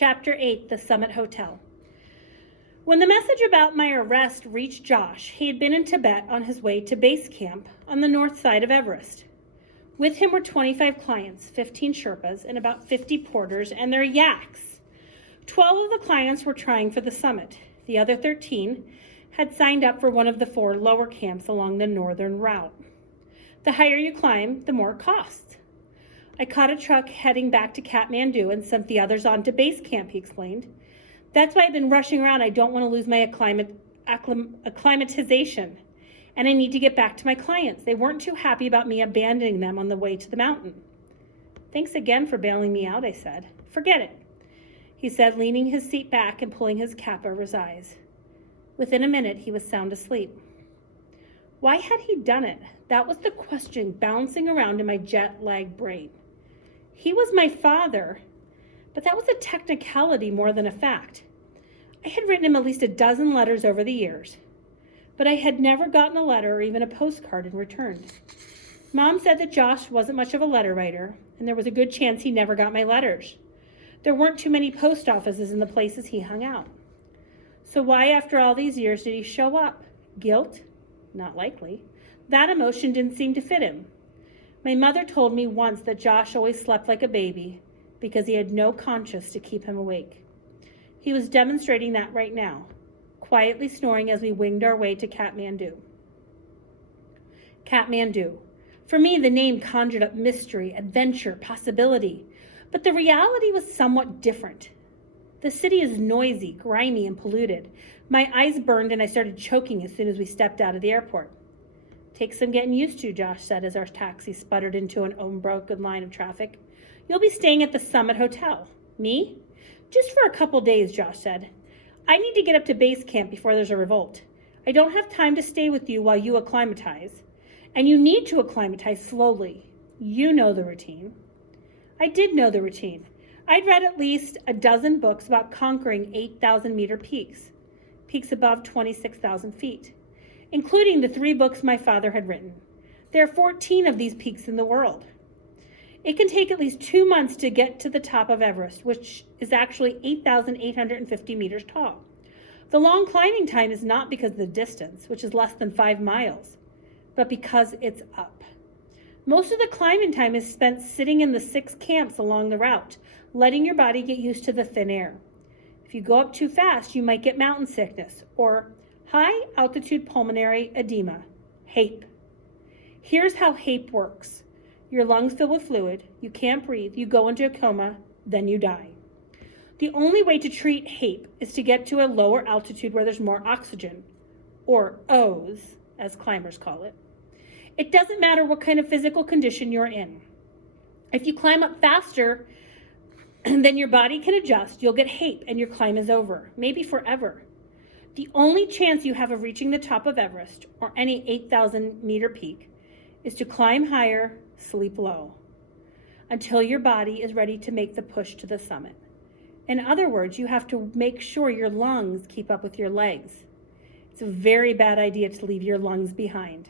Chapter 8, The Summit Hotel. When the message about my arrest reached Josh, he had been in Tibet on his way to base camp on the north side of Everest. With him were 25 clients, 15 Sherpas, and about 50 porters and their yaks. 12 of the clients were trying for the summit. The other 13 had signed up for one of the 4 lower camps along the northern route. The higher you climb, the more it costs. I caught a truck heading back to Kathmandu and sent the others on to base camp, he explained. That's why I've been rushing around. I don't want to lose my acclimatization, and I need to get back to my clients. They weren't too happy about me abandoning them on the way to the mountain. Thanks again for bailing me out, I said. Forget it, he said, leaning his seat back and pulling his cap over his eyes. Within a minute, he was sound asleep. Why had he done it? That was the question bouncing around in my jet-lagged brain. He was my father, but that was a technicality more than a fact. I had written him at least a dozen letters over the years, but I had never gotten a letter or even a postcard in return. Mom said that Josh wasn't much of a letter writer, and there was a good chance he never got my letters. There weren't too many post offices in the places he hung out. So why, after all these years, did he show up? Guilt? Not likely. That emotion didn't seem to fit him. My mother told me once that Josh always slept like a baby because he had no conscience to keep him awake. He was demonstrating that right now, quietly snoring as we winged our way to Kathmandu. Kathmandu. For me, the name conjured up mystery, adventure, possibility, but the reality was somewhat different. The city is noisy, grimy, and polluted. My eyes burned and I started choking as soon as we stepped out of the airport. Takes some getting used to, Josh said as our taxi sputtered into an unbroken line of traffic. You'll be staying at the Summit Hotel. Me? Just for a couple days, Josh said. I need to get up to base camp before there's a revolt. I don't have time to stay with you while you acclimatize. And you need to acclimatize slowly. You know the routine. I did know the routine. I'd read at least a dozen books about conquering 8,000-meter peaks, peaks above 26,000 feet, including the 3 books my father had written. There are 14 of these peaks in the world. It can take at least 2 months to get to the top of Everest, which is actually 8,850 meters tall. The long climbing time is not because of the distance, which is less than 5 miles, but because it's up. Most of the climbing time is spent sitting in the 6 camps along the route, letting your body get used to the thin air. If you go up too fast, you might get mountain sickness or high altitude pulmonary edema, HAPE. Here's how HAPE works. Your lungs fill with fluid, you can't breathe, you go into a coma, then you die. The only way to treat HAPE is to get to a lower altitude where there's more oxygen, or O's, as climbers call it. It doesn't matter what kind of physical condition you're in. If you climb up faster than your body can adjust, you'll get HAPE and your climb is over, maybe forever. The only chance you have of reaching the top of Everest or any 8,000-meter peak is to climb higher, sleep low, until your body is ready to make the push to the summit. In other words, you have to make sure your lungs keep up with your legs. It's a very bad idea to leave your lungs behind.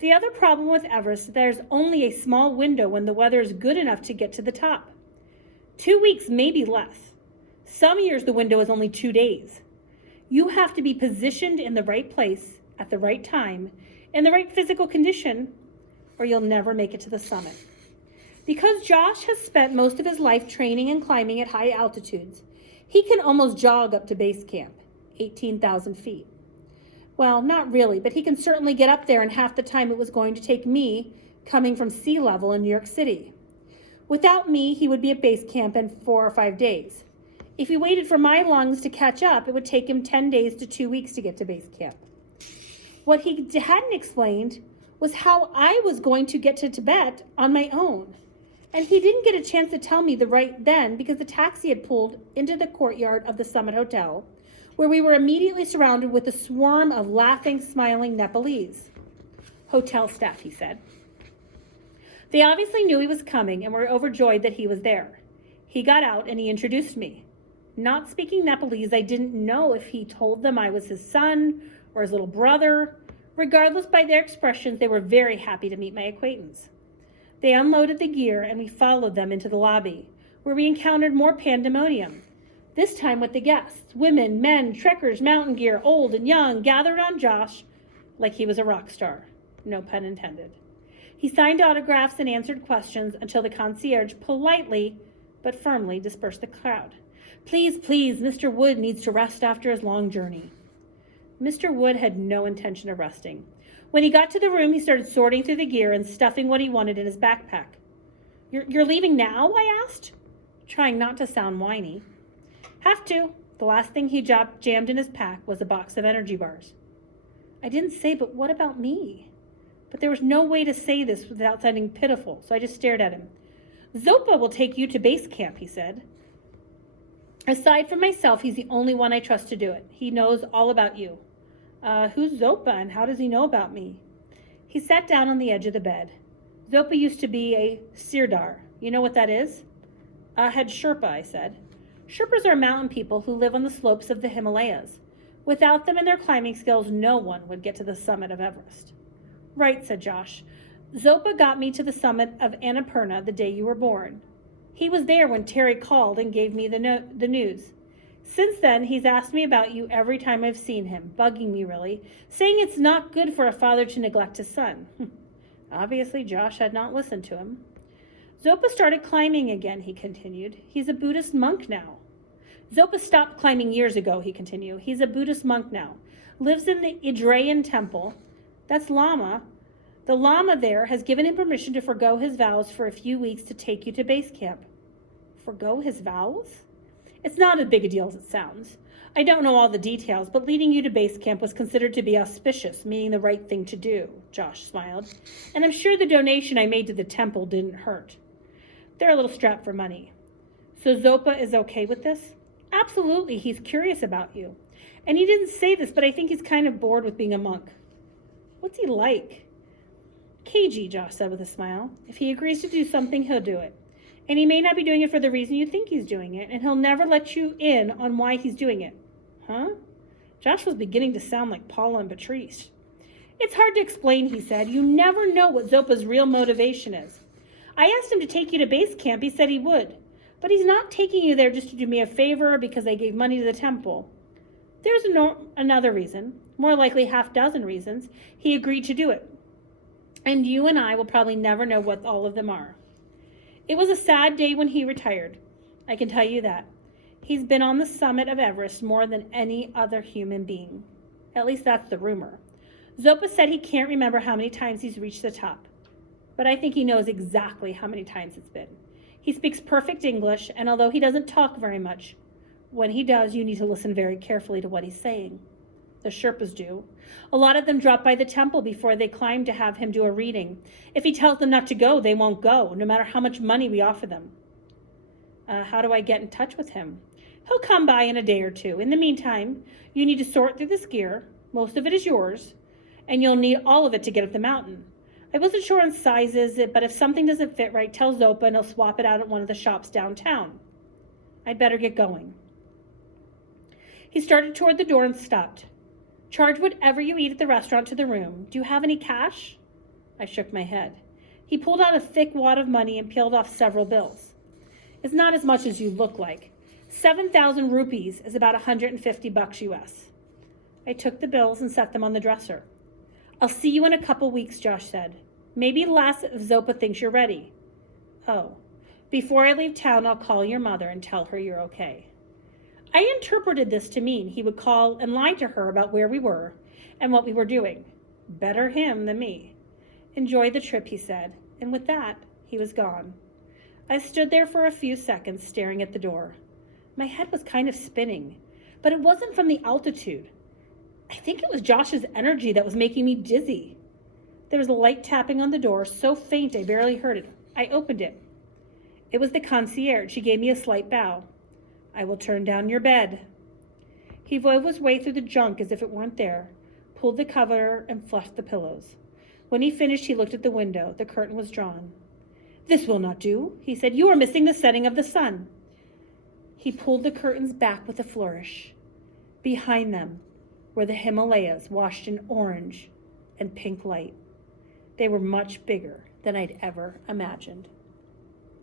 The other problem with Everest is there's only a small window when the weather is good enough to get to the top. 2 weeks, maybe less. Some years the window is only 2 days. You have to be positioned in the right place at the right time, in the right physical condition, or you'll never make it to the summit. Because Josh has spent most of his life training and climbing at high altitudes, he can almost jog up to base camp, 18,000 feet. Well, not really, but he can certainly get up there in half the time it was going to take me coming from sea level in New York City. Without me, he would be at base camp in 4 or 5 days. If he waited for my lungs to catch up, it would take him 10 days to 2 weeks to get to base camp. What he hadn't explained was how I was going to get to Tibet on my own. And he didn't get a chance to tell me right then because the taxi had pulled into the courtyard of the Summit Hotel, where we were immediately surrounded with a swarm of laughing, smiling Nepalese. Hotel staff, he said. They obviously knew he was coming and were overjoyed that he was there. He got out and he introduced me. Not speaking Nepalese, I didn't know if he told them I was his son or his little brother. Regardless, by their expressions, they were very happy to meet my acquaintance. They unloaded the gear and we followed them into the lobby, where we encountered more pandemonium. This time with the guests, women, men, trekkers, mountain gear, old and young, gathered on Josh like he was a rock star. No pun intended. He signed autographs and answered questions until the concierge politely but firmly dispersed the crowd. Please, please, Mr. Wood needs to rest after his long journey. Mr. Wood had no intention of resting. When he got to the room, he started sorting through the gear and stuffing what he wanted in his backpack. You're leaving now? I asked, trying not to sound whiny. Have to. The last thing he jammed in his pack was a box of energy bars. I didn't say, but what about me? But there was no way to say this without sounding pitiful, so I just stared at him. Zopa will take you to base camp, he said. Aside from myself, he's the only one I trust to do it. He knows all about you. Who's Zopa and how does he know about me? He sat down on the edge of the bed. Zopa used to be a Sirdar. You know what that is? Head Sherpa, I said. Sherpas are mountain people who live on the slopes of the Himalayas. Without them and their climbing skills, no one would get to the summit of Everest. Right, said Josh. Zopa got me to the summit of Annapurna the day you were born. He was there when Terry called and gave me the news. Since then, he's asked me about you every time I've seen him, bugging me really, saying it's not good for a father to neglect his son. Obviously, Josh had not listened to him. Zopa started climbing again, he continued. He's a Buddhist monk now. Zopa stopped climbing years ago, he continued. He's a Buddhist monk now. Lives in the Idrayan temple. That's Lama. The Lama there has given him permission to forgo his vows for a few weeks to take you to base camp. Forgo his vows? It's not as big a deal as it sounds. I don't know all the details, but leading you to base camp was considered to be auspicious, meaning the right thing to do, Josh smiled. And I'm sure the donation I made to the temple didn't hurt. They're a little strapped for money. So Zopa is okay with this? Absolutely, he's curious about you. And he didn't say this, but I think he's kind of bored with being a monk. What's he like? Cagey, Josh said with a smile. If he agrees to do something, he'll do it. And he may not be doing it for the reason you think he's doing it, and he'll never let you in on why he's doing it. Huh? Josh was beginning to sound like Paula and Patrice. It's hard to explain, he said. You never know what Zopa's real motivation is. I asked him to take you to base camp. He said he would. But he's not taking you there just to do me a favor because I gave money to the temple. There's another reason, more likely half-dozen reasons, he agreed to do it. And you and I will probably never know what all of them are. It was a sad day when he retired. I can tell you that. He's been on the summit of Everest more than any other human being. At least that's the rumor. Zopa said he can't remember how many times he's reached the top. But I think he knows exactly how many times it's been. He speaks perfect English, and although he doesn't talk very much, when he does, you need to listen very carefully to what he's saying. The Sherpas do. A lot of them drop by the temple before they climb to have him do a reading. If he tells them not to go, they won't go, no matter how much money we offer them. How do I get in touch with him? He'll come by in a day or two. In the meantime, you need to sort through this gear. Most of it is yours, and you'll need all of it to get up the mountain. I wasn't sure on sizes, but if something doesn't fit right, tell Zopa and he'll swap it out at one of the shops downtown. I'd better get going. He started toward the door and stopped. Charge whatever you eat at the restaurant to the room. Do you have any cash? I shook my head. He pulled out a thick wad of money and peeled off several bills. It's not as much as you look like. 7,000 rupees is about $150 US. I took the bills and set them on the dresser. I'll see you in a couple weeks, Josh said. Maybe less if Zopa thinks you're ready. Oh, before I leave town, I'll call your mother and tell her you're okay. I interpreted this to mean he would call and lie to her about where we were and what we were doing. Better him than me. Enjoy the trip, he said, and with that, he was gone. I stood there for a few seconds staring at the door. My head was kind of spinning, but it wasn't from the altitude. I think it was Josh's energy that was making me dizzy. There was a light tapping on the door, so faint I barely heard it. I opened it. It was the concierge. She gave me a slight bow. I will turn down your bed. He wove his way through the junk as if it weren't there, pulled the cover and fluffed the pillows. When he finished, he looked at the window. The curtain was drawn. This will not do, he said. You are missing the setting of the sun. He pulled the curtains back with a flourish. Behind them were the Himalayas washed in orange and pink light. They were much bigger than I'd ever imagined.